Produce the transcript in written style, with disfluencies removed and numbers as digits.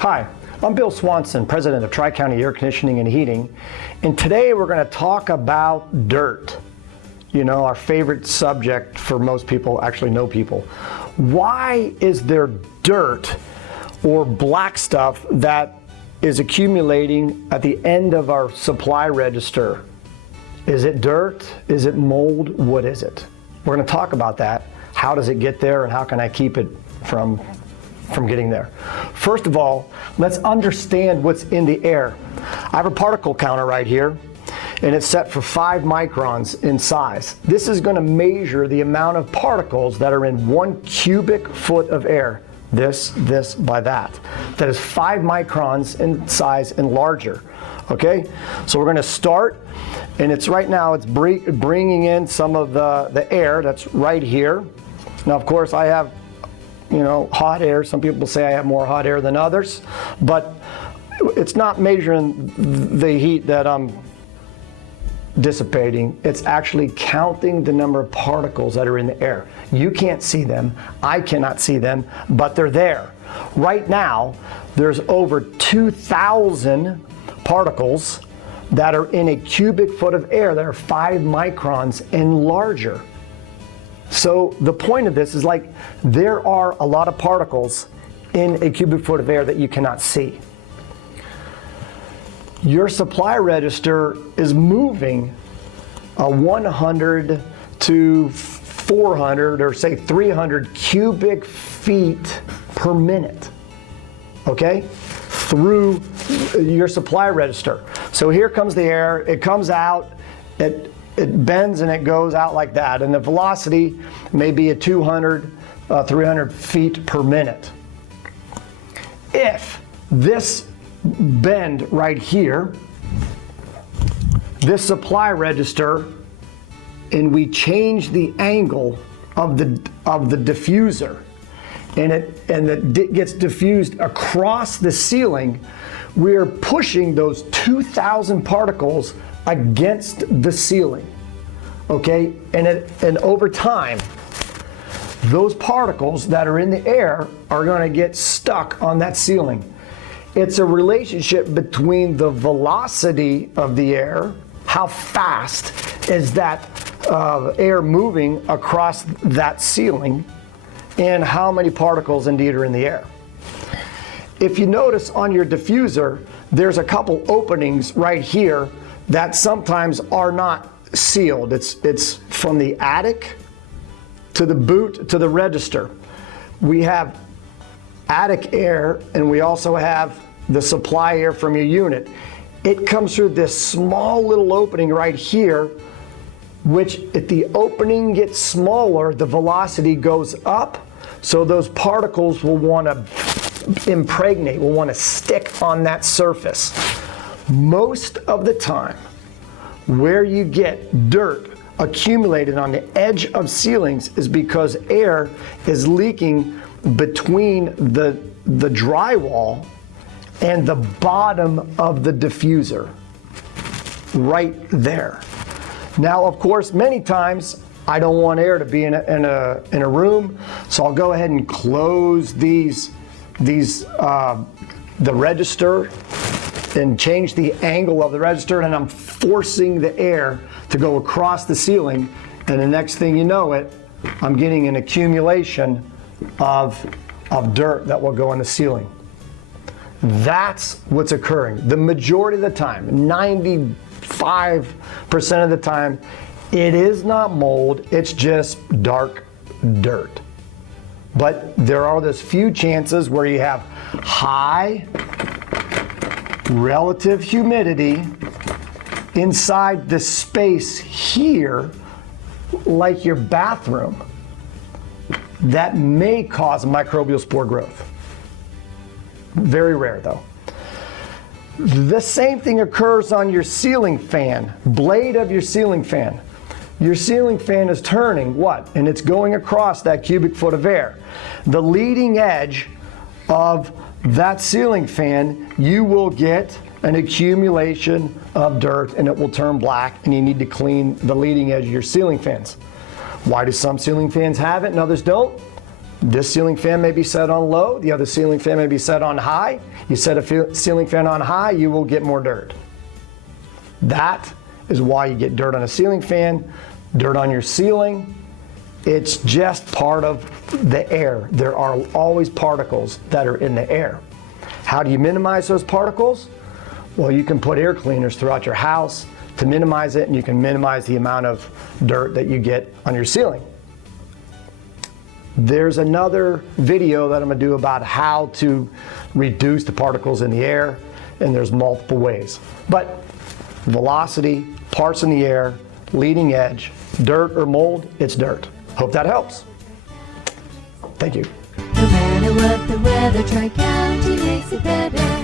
Hi, I'm Bill Swanson, president of Tri-County Air Conditioning and Heating, and today we're going to talk about dirt. You know, our favorite subject for most people, actually no people. Why is there dirt or black stuff that is accumulating at the end of our supply register? Is it dirt? Is it mold? What is it? We're going to talk about that. How does it get there and how can I keep it from getting there? First of all, let's understand what's in the air. I have a particle counter right here, and it's set for 5 microns in size. This is going to measure the amount of particles that are in 1 cubic foot of air. This by that. That is 5 microns in size and larger. Okay, so we're going to start, and it's right now it's bringing in some of the air that's right here. Now, of course, I have, you know, hot air. Some people say I have more hot air than others, but it's not measuring the heat that I'm dissipating. It's actually counting the number of particles that are in the air. You can't see them, I cannot see them, but they're there. Right now, there's over 2,000 particles that are in a cubic foot of air that are 5 microns and larger. So the point of this is, like, there are a lot of particles in a cubic foot of air that you cannot see. Your supply register is moving 100 to 400 or say 300 cubic feet per minute, okay, through your supply register. So here comes the air, it comes out, it bends and it goes out like that, and the velocity may be at 200, 300 feet per minute. If this bend right here, this supply register, and we change the angle of the diffuser, and it gets diffused across the ceiling, we're pushing those 2,000 particles against the ceiling, okay? And over time, those particles that are in the air are going to get stuck on that ceiling. It's a relationship between the velocity of the air, how fast is that air moving across that ceiling, and how many particles indeed are in the air. If you notice on your diffuser, there's a couple openings right here that sometimes are not sealed. It's from the attic to the boot to the register. We have attic air, and we also have the supply air from your unit. It comes through this small little opening right here, which if the opening gets smaller, the velocity goes up, so those particles will want to impregnate, will want to stick on that surface. Most of the time, where you get dirt accumulated on the edge of ceilings is because air is leaking between the drywall and the bottom of the diffuser, right there. Now, of course, many times I don't want air to be in a room, so I'll go ahead and close the register and change the angle of the register, and I'm forcing the air to go across the ceiling, and the next thing you know it, I'm getting an accumulation of dirt that will go on the ceiling. That's what's occurring. The majority of the time, 95% of the time, it is not mold, it's just dark dirt. But there are those few chances where you have high relative humidity inside the space here, like your bathroom, that may cause microbial spore growth. Very rare though. The same thing occurs on your ceiling fan, blade of your ceiling fan. Your ceiling fan is turning, what? And it's going across that cubic foot of air. The leading edge of that ceiling fan, you will get an accumulation of dirt and it will turn black, and you need to clean the leading edge of your ceiling fans. Why do some ceiling fans have it and others don't? This ceiling fan may be set on low, the other ceiling fan may be set on high. You set a ceiling fan on high, you will get more dirt. That is why you get dirt on a ceiling fan, dirt on your ceiling. It's just part of the air. There are always particles that are in the air. How do you minimize those particles? Well, you can put air cleaners throughout your house to minimize it, and you can minimize the amount of dirt that you get on your ceiling. There's another video that I'm gonna do about how to reduce the particles in the air, and there's multiple ways. But velocity, parts in the air, leading edge, dirt or mold, it's dirt. Hope that helps. Thank you. No matter what the weather, Tri-County makes it better.